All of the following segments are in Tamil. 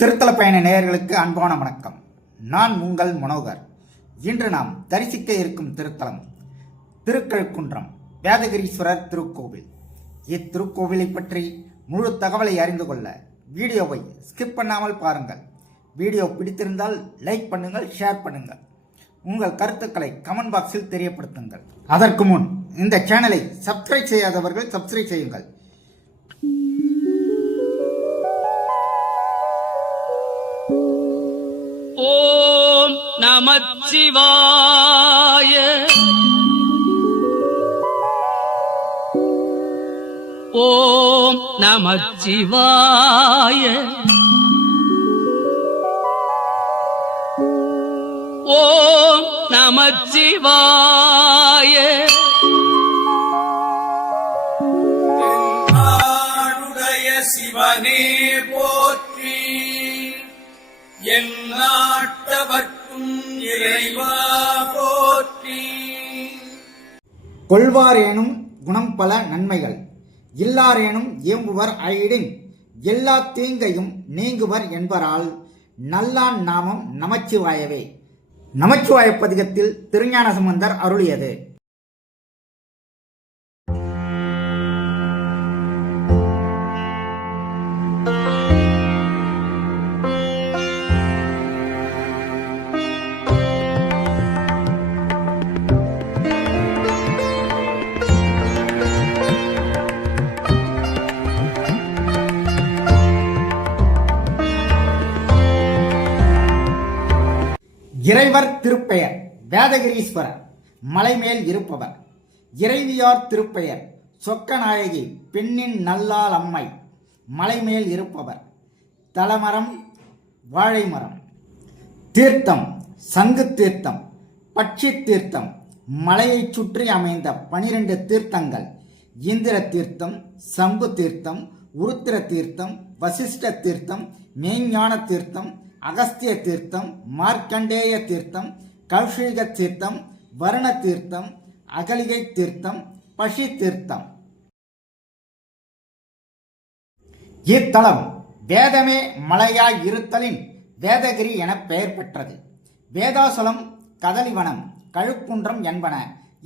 திருத்தல பயண நேயர்களுக்கு அன்பான வணக்கம். நான் உங்கள் மனோகர். இன்று நாம் தரிசிக்க இருக்கும் திருத்தலம் திருக்கழுக்குன்றம் வேதகிரீஸ்வரர் திருக்கோவில். இத்திருக்கோவிலை பற்றி முழு தகவலை அறிந்து கொள்ள வீடியோவை ஸ்கிப் பண்ணாமல் பாருங்கள். வீடியோ பிடித்திருந்தால் லைக் பண்ணுங்கள், ஷேர் பண்ணுங்கள். உங்கள் கருத்துக்களை கமெண்ட் பாக்ஸில் தெரியப்படுத்துங்கள். அதற்கு முன் இந்த சேனலை சப்ஸ்கிரைப் செய்யாதவர்கள் சப்ஸ்கிரைப் செய்யுங்கள். ஓம் நமச்சிவாய. ஓம் நமச்சிவாய. ஓம் நமச்சிவாய. தென்னாடுடைய சிவனே போற்றி, என் நாட்டவர்க்கும் இறைவா போற்றி. கொள்வாரேனும் குணம் பல நன்மைகள், இல்லாரேனும் ஏம்புவர் ஆயிடின் எல்லா தீங்கையும் நீங்குவர் என்பரால் நல்லான் நாமம் நமச்சிவாயவே. நமச்சிவாய பதிகத்தில் திருஞான சம்பந்தர் அருளியது. இறைவர் திருப்பெயர் வேதகிரீஸ்வரர், மலைமேல் இருப்பவர். இறைவியார் திருப்பெயர் சொக்கநாயகி, பெண்ணின் நல்லாள் அம்மை, மலைமேல் இருப்பவர். தலமரம் வாழை மரம். தீர்த்தம் சங்கு தீர்த்தம், பட்சி தீர்த்தம். மலையை சுற்றி அமைந்த 12 தீர்த்தங்கள்: இந்திர தீர்த்தம், சம்பு தீர்த்தம், உருத்திர தீர்த்தம், வசிஷ்ட தீர்த்தம், மெய்ஞான தீர்த்தம், அகஸ்திய தீர்த்தம், மார்க்கண்டேய தீர்த்தம், கௌஷிக தீர்த்தம், வருண தீர்த்தம், அகலிகை தீர்த்தம், பஷி தீர்த்தம். இத்தலம் வேதமே மலையாய் இருத்தலின் வேதகிரி என பெயர் பெற்றது. வேதாசலம், கதலிவனம், கழுக்குன்றம் என்பன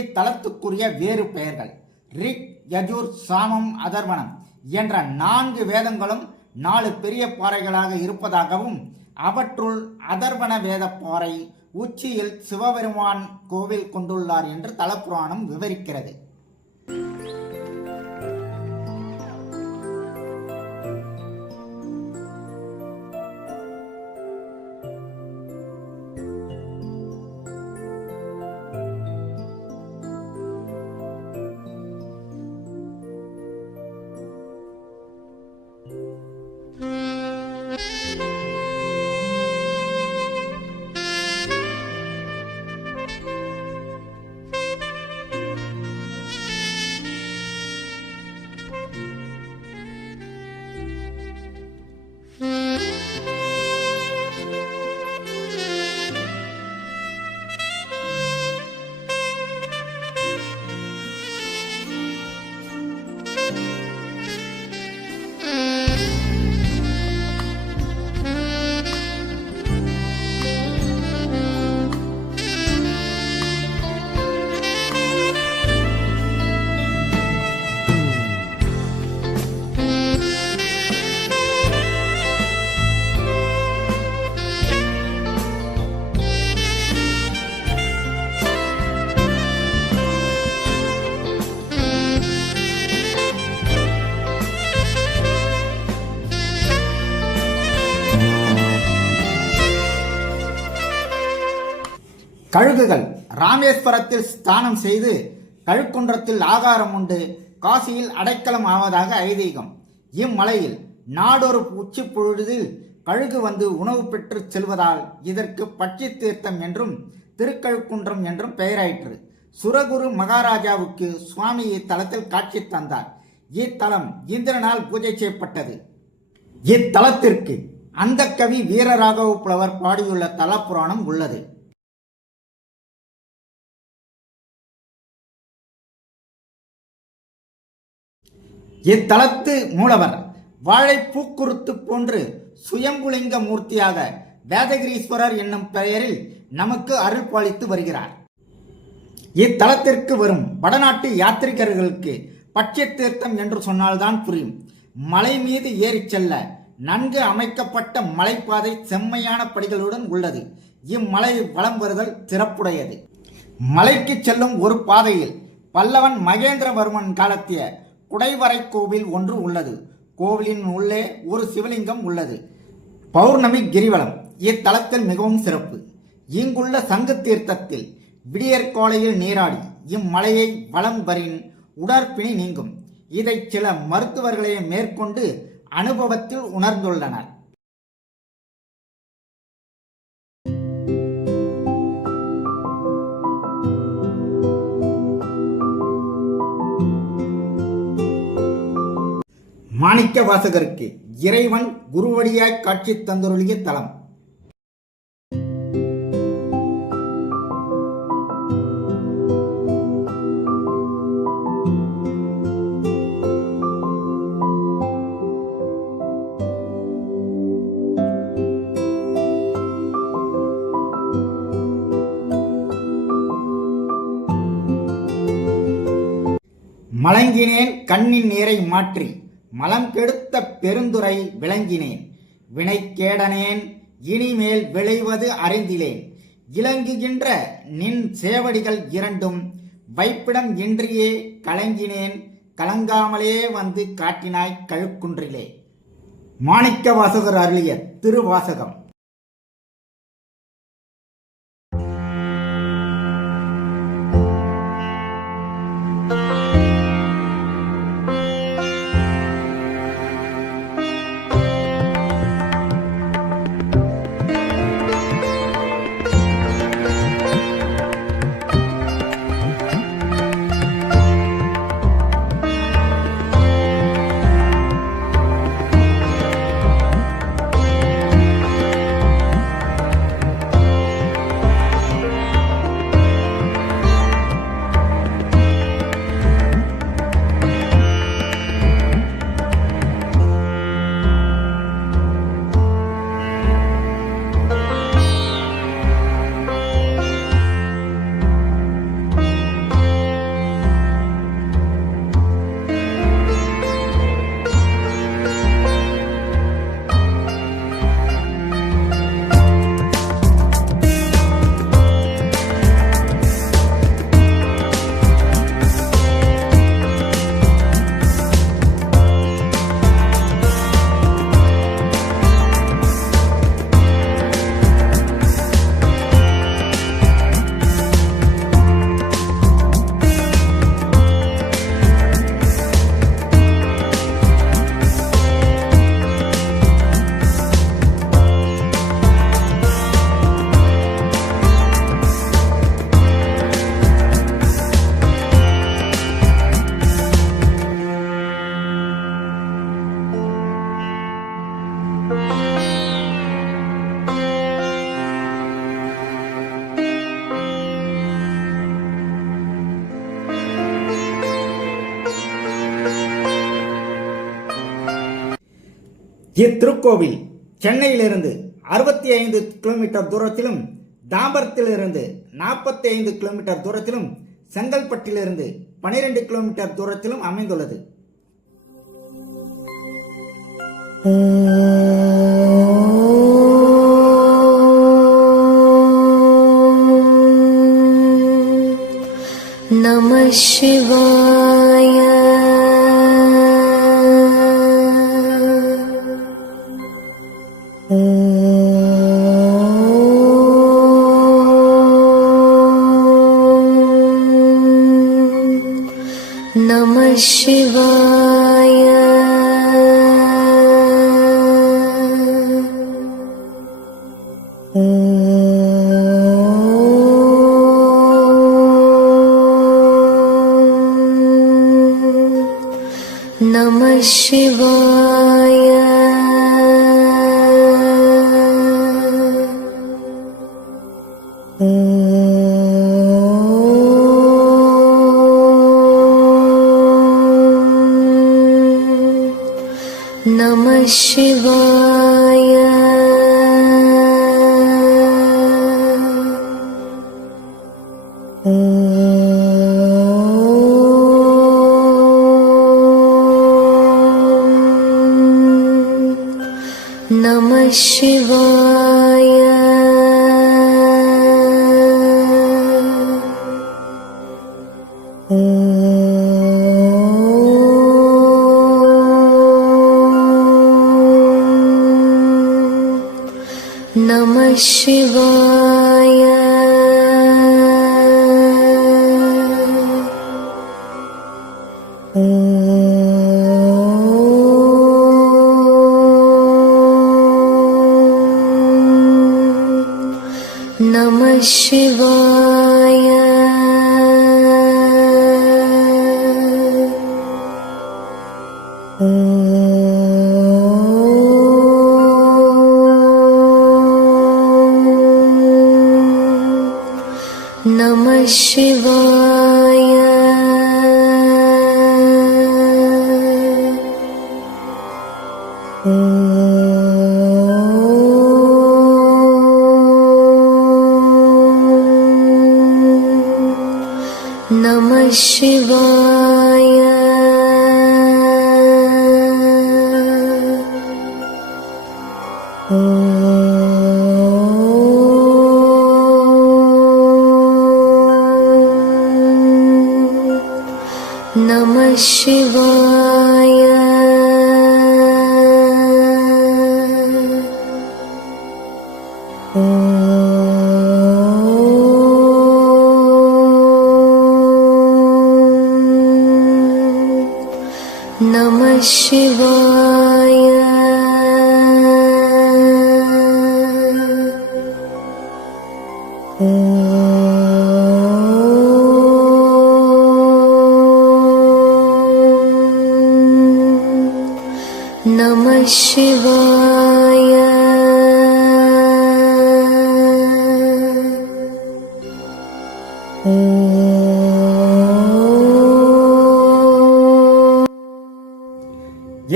இத்தலத்துக்குரிய வேறு பெயர்கள். ரிக், யஜுர், சாமம், அதர்வனம் என்ற 4 வேதங்களும் 4 பெரிய பாறைகளாக இருப்பதாகவும், அவற்றுள் அதர்வன வேத பாறை உச்சியில் சிவபெருமான் கோவில் கொண்டுள்ளார் என்று தலப்புராணம் விவரிக்கிறது. கழுகுகள் ராமேஸ்வரத்தில் ஸ்தானம் செய்து கழுக்குன்றத்தில் ஆகாரம் உண்டு காசியில் அடைக்கலம் ஆவதாக ஐதீகம். இம்மலையில் நாடொரு உச்சி பொழுதில் கழுகு வந்து உணவு பெற்று செல்வதால் இதற்கு பட்சி தீர்த்தம் என்றும் திருக்கழுக்குன்றம் என்றும் பெயராயிற்று. சுரகுரு மகாராஜாவுக்கு சுவாமி இத்தலத்தில் காட்சி தந்தார். இத்தலம் இந்திரனால் பூஜை செய்யப்பட்டது. இத்தலத்திற்கு அந்த கவி வீரராகவ புலவர் பாடியுள்ள தல புராணம் உள்ளது. இத்தலத்து மூலவர் வாழைப்பூக்குருத்து போன்று சுயம்புலிங்க மூர்த்தியாக வேதகிரீஸ்வரர் என்னும் பெயரில் நமக்கு அருள் பாலித்து வருகிறார். இத்தலத்திற்கு வரும் வடநாட்டு யாத்திரிகர்களுக்கு பட்சி தீர்த்தம் என்று சொன்னால்தான் புரியும். மலை மீது ஏறிச் செல்ல நன்கு அமைக்கப்பட்ட மலைப்பாதை செம்மையான படிகளுடன் உள்ளது. இம்மலை வலம் வருதல் சிறப்புடையது. மலைக்கு செல்லும் ஒரு பாதையில் பல்லவன் மகேந்திரவர்மன் காலத்திய குடைவரை கோவில் ஒன்று உள்ளது. கோவிலின் உள்ளே ஒரு சிவலிங்கம் உள்ளது. பௌர்ணமி கிரிவலம் இத்தலத்தில் மிகவும் சிறப்பு. இங்குள்ள சங்கு தீர்த்தத்தில் விடியற்காலையில் நீராடி இம்மலையை வலம் வரின் உடற்பிணி நீங்கும். இதை சில மருத்துவர்களே மேற்கொண்டு அனுபவத்தில் உணர்ந்துள்ளனர். மாணிக்க வாசகருக்கு இறைவன் குருவடியாய் காட்சி தந்தருளிய தலம். மலங்கினேன் கண்ணின் நீரை மாற்றி மலம் கெடுத்த பெருந்துரை விளங்கினேன். வினைக்கேடனேன் இனிமேல் விளைவது அறிந்திலேன். இலங்குகின்ற நின் சேவடிகள் இரண்டும் வைப்பிடம் இன்றியே கலங்கினேன். கலங்காமலே வந்து காட்டினாய் கழுக்குன்றிலே. மாணிக்க வாசகர் அருளிய திருவாசகம். இத்திருக்கோவில் சென்னையிலிருந்து 65 கிலோமீட்டர் தூரத்திலும், தாம்பரத்திலிருந்து 45 கிலோமீட்டர் தூரத்திலும், செங்கல்பட்டிலிருந்து 12 கிலோமீட்டர் தூரத்திலும் அமைந்துள்ளது. நமः சிவாய. நமः சிவாய. சிவாய. நம சிவாய. நம சிவாய. நம சிவாய. நம சிவாய. நம சிவாய. நம சிவாய. நம சிவாய. நம சிவாய. நம சிவாய.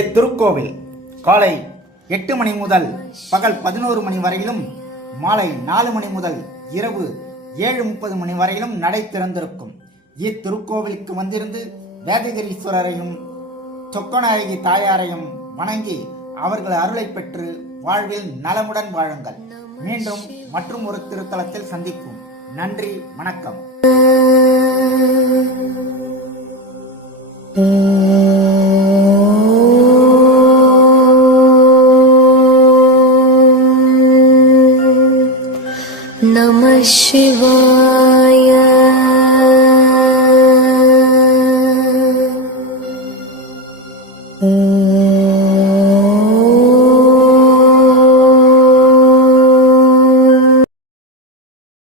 இத்திருக்கோவில் காலை 8 மணி முதல் பகல் 11 மணி வரையிலும், மாலை 4 மணி முதல் இரவு 7:30 மணி வரையிலும் நடை திறந்திருக்கும். இத்திருக்கோவிலுக்கு வந்திருந்து வேதகிரீஸ்வரரையும் சொக்கநாயகி தாயாரையும் வணங்கி அவர்கள் அருளை பெற்று வாழ்வில் நலமுடன் வாழுங்கள். மீண்டும் மற்றும் ஒரு திருத்தலத்தில் சந்திப்போம். நன்றி, வணக்கம். நம சிவாய.